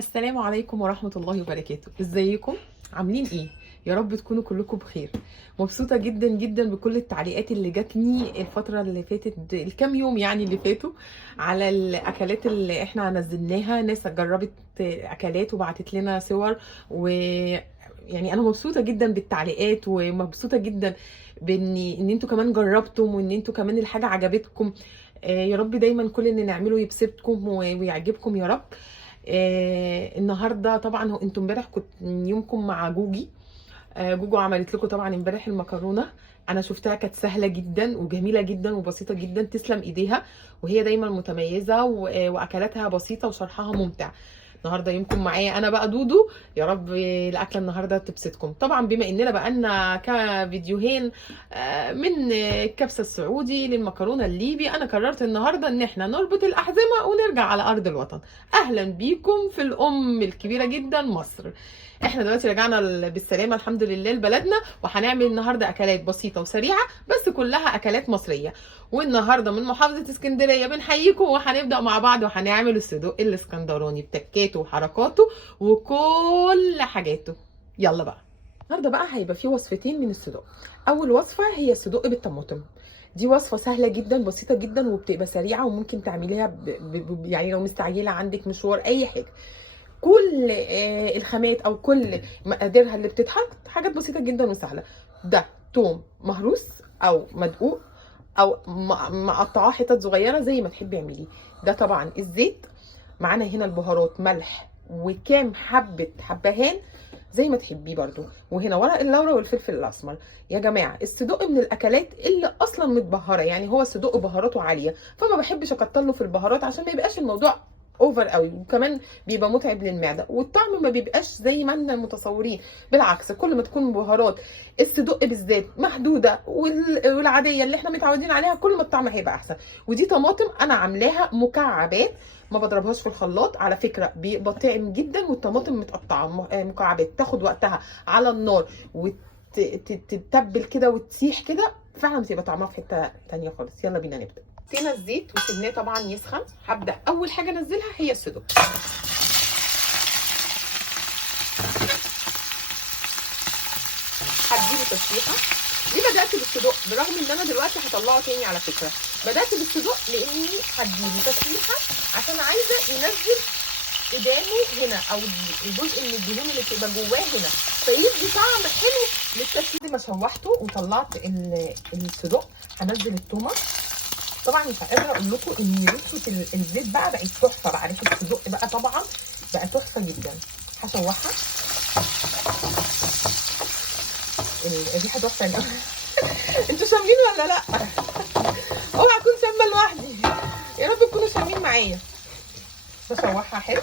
السلام عليكم ورحمة الله وبركاته. ازيكم؟ عاملين ايه؟ يا رب تكونوا كلكم بخير. مبسوطة جدا جدا بكل التعليقات اللي جاتني الفترة اللي فاتت، الكام يوم يعني اللي فاتوا، على الاكلات اللي احنا نزلناها. ناس جربت اكلات وبعتت لنا صور، و يعني انا مبسوطة جدا بالتعليقات، ومبسوطة جدا ان انتوا كمان جربتم، وان انتوا كمان الحاجة عجبتكم. يا رب دايما كل اللي نعمله يبسطكم ويعجبكم يا رب. النهارده طبعا انتوا امبارح كنت يومكم مع جوجي. جوجو عملت لكم طبعا امبارح المكرونه. انا شفتها كانت سهله جدا وجميله جدا وبسيطه جدا، تسلم ايديها. وهي دايما متميزه واكلاتها بسيطه وشرحها ممتع. النهارده يومكم معايا انا بقى دودو. يا رب الاكله النهارده تبسطكم. طبعا بما اننا بقالنا كفيديوهين من الكبسه السعودي للمكرونه الليبي، انا قررت النهارده ان احنا نربط الاحزمه ونرجع على ارض الوطن. اهلا بيكم في الام الكبيره جدا مصر. احنا دلوقتي رجعنا بالسلامه الحمد لله لبلدنا، وهنعمل النهارده اكلات بسيطه وسريعه بس كلها اكلات مصريه. والنهارده من محافظه اسكندريه بنحييكم، وهنبدا مع بعض وهنعمل الصدوق الاسكندراني بتكاته وحركاته وكل حاجاته. يلا بقى. النهارده بقى هيبقى فيه وصفتين من الصدوق. اول وصفه هي الصدوق بالطماطم. دي وصفه سهله جدا بسيطه جدا وبتبقى سريعه، وممكن تعمليها يعني لو مستعجله عندك مشوار اي حاجه. كل الخامات او كل مقاديرها اللي بتتحط حاجات بسيطه جدا وسهله. ده توم مهروس او مدقوق، او مقطعاه حتت صغيره زي ما تحبي اعمليه. ده طبعا الزيت. معانا هنا البهارات، ملح وكام حبهان زي ما تحبيه برضو. وهنا ورق اللورا والفلفل الاسمر. يا جماعه الصدوق من الاكلات اللي اصلا متبهره، يعني هو الصدوق بهاراته عاليه، فما بحبش اكتر له في البهارات عشان ما يبقاش الموضوع اوفر قوي، وكمان بيبقى متعب للمعده، والطعم ما بيبقاش زي ما احنا متصورين. بالعكس، كل ما تكون بهارات الصدق بالذات محدوده والعاديه اللي احنا متعودين عليها، كل ما الطعم هيبقى احسن. ودي طماطم انا عاملاها مكعبات، ما بضربهاش في الخلاط على فكره، بيبقى طعم جدا. والطماطم متقطعه مكعبات، تاخد وقتها على النار وتتبل كده وتسيح كده، فعلا بتبقى طعمها في حته تانيه خالص. يلا بينا نبدا. حطينا الزيت وسيبناه طبعا يسخن. هبدا اول حاجه انزلها هي الصدوق. هديله تشويحه. ليه بدات بالصدوق؟ برغم ان انا دلوقتي هطلعه تاني على فكره، بدات بالصدوق لاني هديله تشويحه عشان عايزه ينزل قدامه هنا، او الجزء من الدهون اللي بتبقى جواه هنا، فيدي طعم حلو للتشويح. ما شوحته وطلعت الصدوق، هنزل التومه. طبعا مش قادره اقول لكم ان ريحه الزيت بقى بقت تحفه، بقى ريحه الصدق بقى طبعا بقى تحفه جدا. هشوحها. الريحه تحفه يا جماعه. انتوا شامين ولا لا؟ اوعى اكون شامه لوحدي، يا رب تكونوا شامين معايا. بشوحها حلو.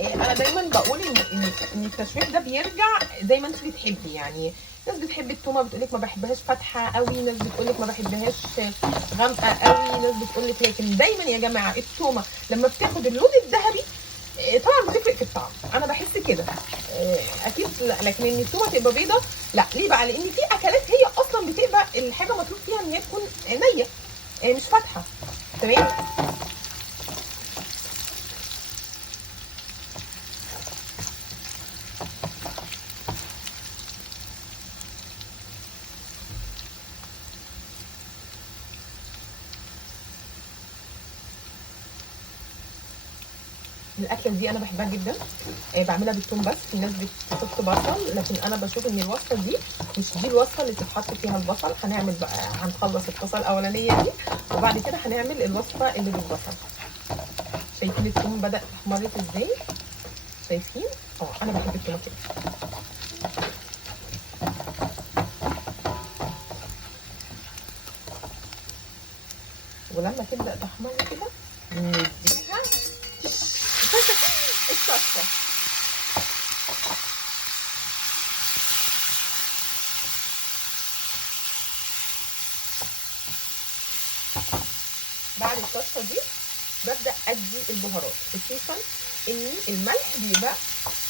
انا دايما بقول ان التشويح ده بيرجع زي ما انت بتحبي. يعني ناس بتحب التومه بتقولك ما بحبهاش فاتحه قوي، ناس بتقولك ما بحبهاش غامقه قوي، ناس بتقولك. لكن دايما يا جماعه التومه لما بتاخد اللون الذهبي طبعا بتفرق في الطعم، انا بحس كده. اكيد لا، لكن ان التومه تبقى بيضه لا. ليه بقى؟ لان في اكلات هي اصلا بتبقى الحاجه مطلوب فيها ان هي تكون نيه، مش فاتحه. تمام. الاكله دي انا بحبها جدا. بعملها بالثوم بس، في ناس بتحط بصل، لكن انا بشوف ان الوصفه دي مش دي الوصفه اللي تتحط فيها البصل. هنعمل بقى، هنخلص الطاسه الاولانيه دي وبعد كده هنعمل الوصفه اللي بالبصل. شايفين الثوم بدا احمرت ازاي؟ شايفين؟ انا بحب الثوم كده. ولما تبدا تحمر كده نديها الطشه. بعد الطشه دي ببدا ادي البهارات، خصوصا ان الملح بيبقى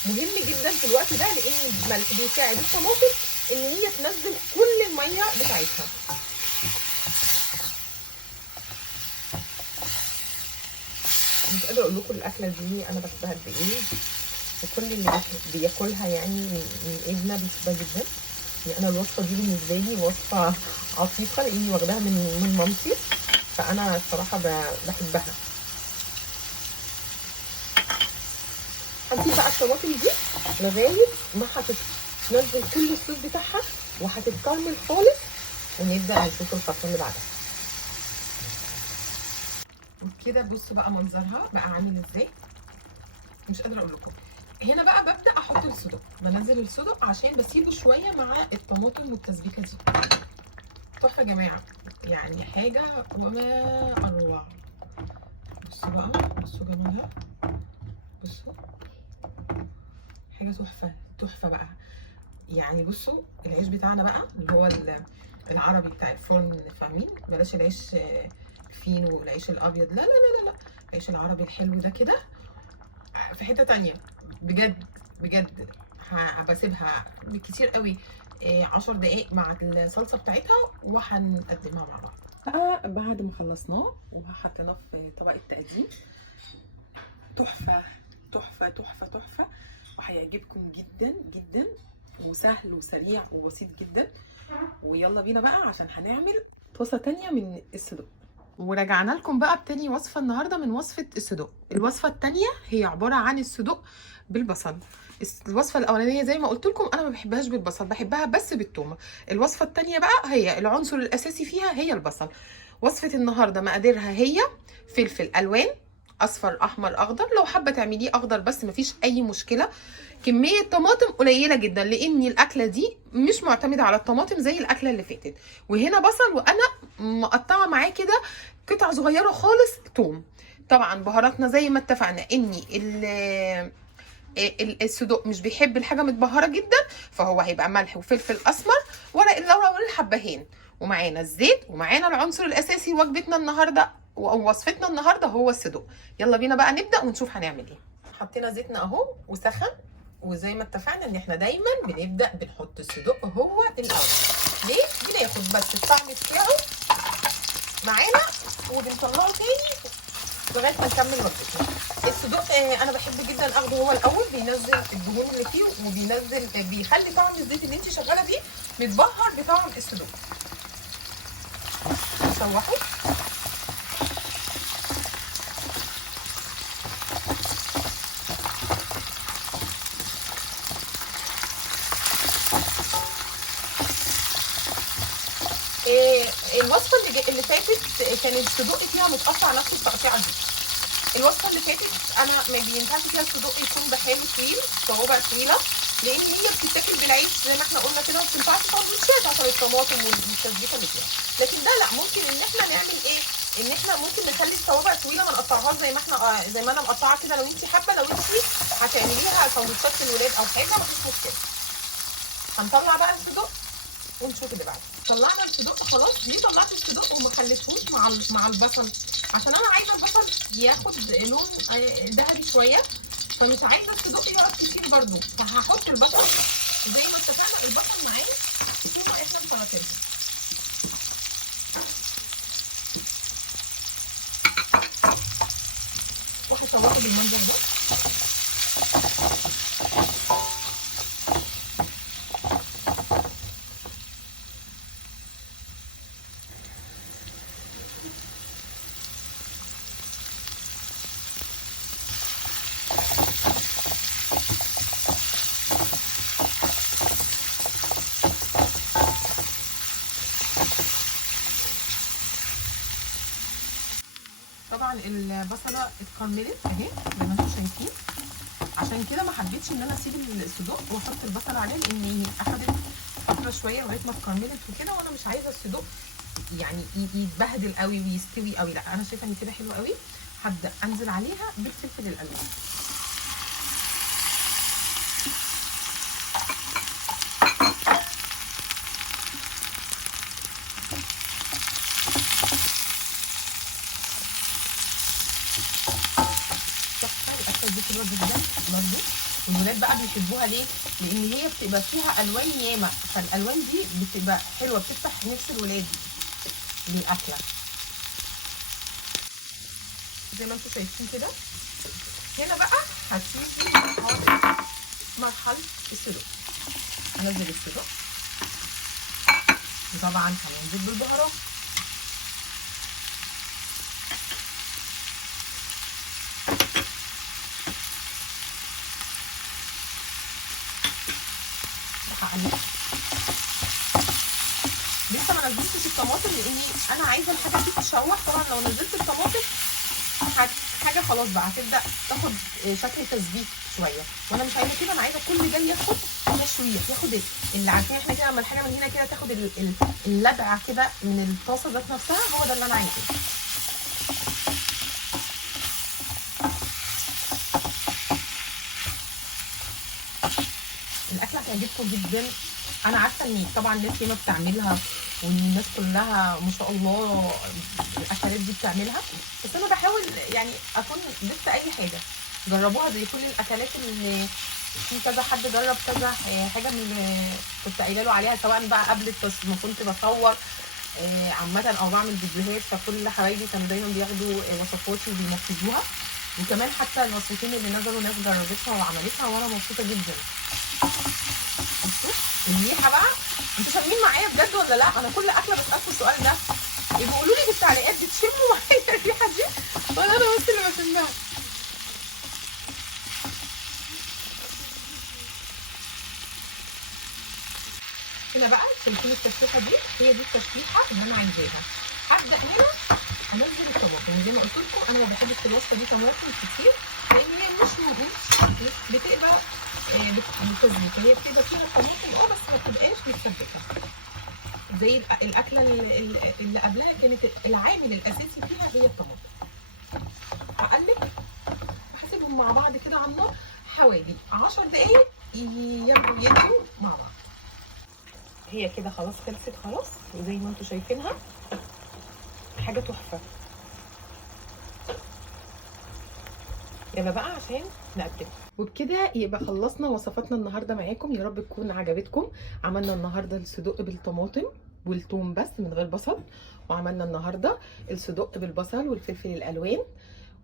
مهم جدا في الوقت ده، لان الملح بيساعد الطماطم ان هي تنزل كل الميه بتاعتها. مش قادره اقول لكم الاكله دي انا بحبها قد ايه، وكل اللي بياكلها يعني من ابنها بيحبها جدا. يعني انا الوصفه دي بالنسبه لي وصفه عتيقه لاني واخداها من مامتي، فانا الصراحه بحبها. هنسيب بقى الطماطم دي لغايه ما هتنزل كل الصوص بتاعها وهتتكرمل خالص، ونبدا نشوف الخطوه اللي بعدها. كده بصوا بقى منظرها بقى عامل ازاي، مش قادره اقول لكم. هنا بقى ببدا احط الصدق، بنزل الصدق عشان بسيبه شويه مع الطماطم والتسبيكه دي. تحفه يا جماعه، يعني حاجه وما اروع. بصوا بقى، بصوا جمالها، بصوا حاجه تحفه تحفه بقى. يعني بصوا العيش بتاعنا بقى اللي هو العربي بتاع الفرن، فاهمين؟ بلاش العيش فينو والعيش الابيض، لا لا لا لا لا، العيش العربي الحلو ده كده في حته تانية بجد بجد. بسيبها بالكتير قوي 10 دقايق مع الصلصه بتاعتها وهنقدمها مع بعض. بقى بعد ما خلصناه وحطيناه في طبق التقديم، تحفه تحفه تحفه تحفه، وهيعجبكم جدا جدا، وسهل وسريع وبسيط جدا. ويلا بينا بقى عشان هنعمل طاسه تانية من الصدق. ورجعنا لكم بقى بتاني وصفه النهارده من وصفه الصدق. الوصفه التانية هي عباره عن الصدق بالبصل. الوصفه الاولانيه زي ما قلت لكم انا ما بحبهاش بالبصل، بحبها بس بالثوم. الوصفه التانية بقى هي العنصر الاساسي فيها هي البصل. وصفه النهارده مقاديرها هي فلفل الوان اصفر احمر اخضر، لو حابه تعمليه اخضر بس مفيش اي مشكله. كميه طماطم قليله جدا لان الاكله دي مش معتمده على الطماطم زي الاكله اللي فاتت. وهنا بصل، وانا مقطعه معاه كده قطع صغيره خالص توم. طبعا بهاراتنا زي ما اتفقنا ان الصدوق مش بيحب الحاجه متبهره جدا، فهو هيبقى ملح وفلفل اسمر ورق اللورا والحبهان، ومعانا الزيت، ومعانا العنصر الاساسي وجبتنا النهارده ووصفتنا النهارده هو الصدوق. يلا بينا بقى نبدا ونشوف هنعمل ايه. حطينا زيتنا اهو وسخن، وزي ما اتفقنا ان احنا دايما بنبدا بنحط الصدوق هو الاول. ليه؟ بناخد بس الطعم بتاعه معانا وبنطلعه تاني لغايه ما نكمل وجبتنا. الصدوق انا بحب جدا اخده هو الاول، بينزل الدهون اللي فيه وبينزل بيخلي طعم الزيت اللي انت شغاله بيه متبهر بطعم الصدوق. نشوحه الوصفه اللي فاتت كان الصدوق فيها متقطع نفس التقطيعه دي. الوصفه اللي فاتت انا ما بينفعش فيها الصدوق يكون بحاله طويل، صوابع طويله، لان هي بتتاكل بالعيش زي ما احنا قلنا كده، وما بتنفعش سندوتشات عشان الطماطم والتسبيكه اللي فيها. لكن ده لا، ممكن ان احنا نعمل ايه؟ ان احنا ممكن نخلي الصوابع طويله، ما نقطعهاش زي ما احنا زي ما انا مقطعه كده. لو انت حابه، لو انت هتعمليها سندوتشات للولاد او حاجه مفيش مشكله. هنطلع بقى الصدوق ونشوف اللي بعده. طلعنا الصدوق خلاص. ليه طلعت الصدوق وما خليتهوش مع البصل؟ عشان انا عايزه البصل ياخد لون ذهبي شويه، فمش عايزه الصدوق يقعد كتير برده، فهحط البصل زي ما اتفقنا. البصل معايا ثم احنا مفرطينها. وهشوحه بالمنظر ده. طبعا البصله اتكرملت اهي زي ما انتم شايفين، عشان كده ما حبيتش ان انا اسيب الصدوق واحط البصله عليه، لان اخدت فتره شويه لغايه ما اتكرملت وكده، وانا مش عايزه الصدوق يعني يتبهدل قوي ويستوي قوي. لا، انا شايفه ان كده حلو قوي. هبدا انزل عليها بالفلفل الالوان. دي حلوه جدا برده، والولاد بقى بيحبوها. ليه؟ لان هي بتبقى فيها الوان ياما، فالالوان دي بتبقى حلوه، بتفتح نفس الولاد للاكله. زي ما انتم شايفين كده هنا بقى هتيجي مرحله الصدوق. هنزل الصدوق وطبعا هننزل بالبهارات. هقلب. لسه ما نزلتش الطماطم لاني انا عايزه الحاجه دي تتشوح. طبعا لو نزلت الطماطم حاجه خلاص بقى هتبدا تاخد شكل تسبيك شويه، وانا مش عايزه كده. انا عايزه كل ده ياخد تشويح، ياخد اللي عارفين احنا كده لما الحاجه من هنا كده تاخد اللبعه كده من الطاسه ذات نفسها. هو ده اللي انا عايزاه. الاكله هتعجبكم جدا. انا عارفه ان طبعا الناس ياما بتعملها وان الناس كلها ما شاء الله الاكلات دي بتعملها، بس انا بحاول يعني اكون ضفت اي حاجه. جربوها زي كل الاكلات اللي في كذا حد جرب كذا حاجه من اللي كنت قايله له عليها، سواء بقى قبل ما كنت بصور عامه او بعمل فيديوهات. فكل حبايبي كانوا دايما بياخدوا وصفاتي وبينفذوها، وكمان حتى الوصفتين اللي نزلوا ناس جربتها وعملتها وانا مبسوطه جدا. بصوا الريحه بقى، انتوا شامين معايا بجد ولا لا؟ انا كل اكله بسالكم السؤال ده، يبقوا قولوا لي في التعليقات بتشموا معايا الريحه دي ولا انا بس اللي بشمها؟ هنا بقى شايفين التشويحه دي؟ هي دي التشويحه اللي انا عايزاها. هبدا هنا انزل الطماطم. زي ما قلت لكم انا ما بحبش في الوصفه دي طماطم كتير، لان هي مش بتبقى بتسبك. هي بتبقى فيها طماطم بس ما بتبقاش متسبكه زي الاكله اللي قبلها. كانت العامل الاساسي فيها هي الطماطم. هقلب وهسيبهم مع بعض كده على النار حوالي 10 دقايق يدوا مع بعض. هي كده خلاص خلصت خلاص، وزي ما انتم شايفينها حاجه تحفه. يلا بقى عشان نقدم. وبكده يبقى خلصنا وصفاتنا النهارده معاكم. يا رب تكون عجبتكم. عملنا النهارده الصدق بالطماطم والثوم بس من غير بصل، وعملنا النهارده الصدق بالبصل والفلفل الالوان.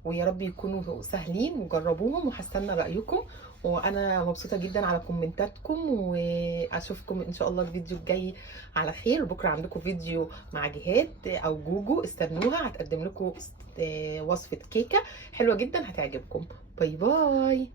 ويا رب يكونوا سهلين وجربوهم وهستنى رايكم. وانا مبسوطه جدا على كومنتاتكم، واشوفكم ان شاء الله الفيديو الجاي على خير. بكره عندكم فيديو مع جهاد او جوجو، استنوها. هتقدم لكم وصفه كيكه حلوه جدا هتعجبكم. باي باي.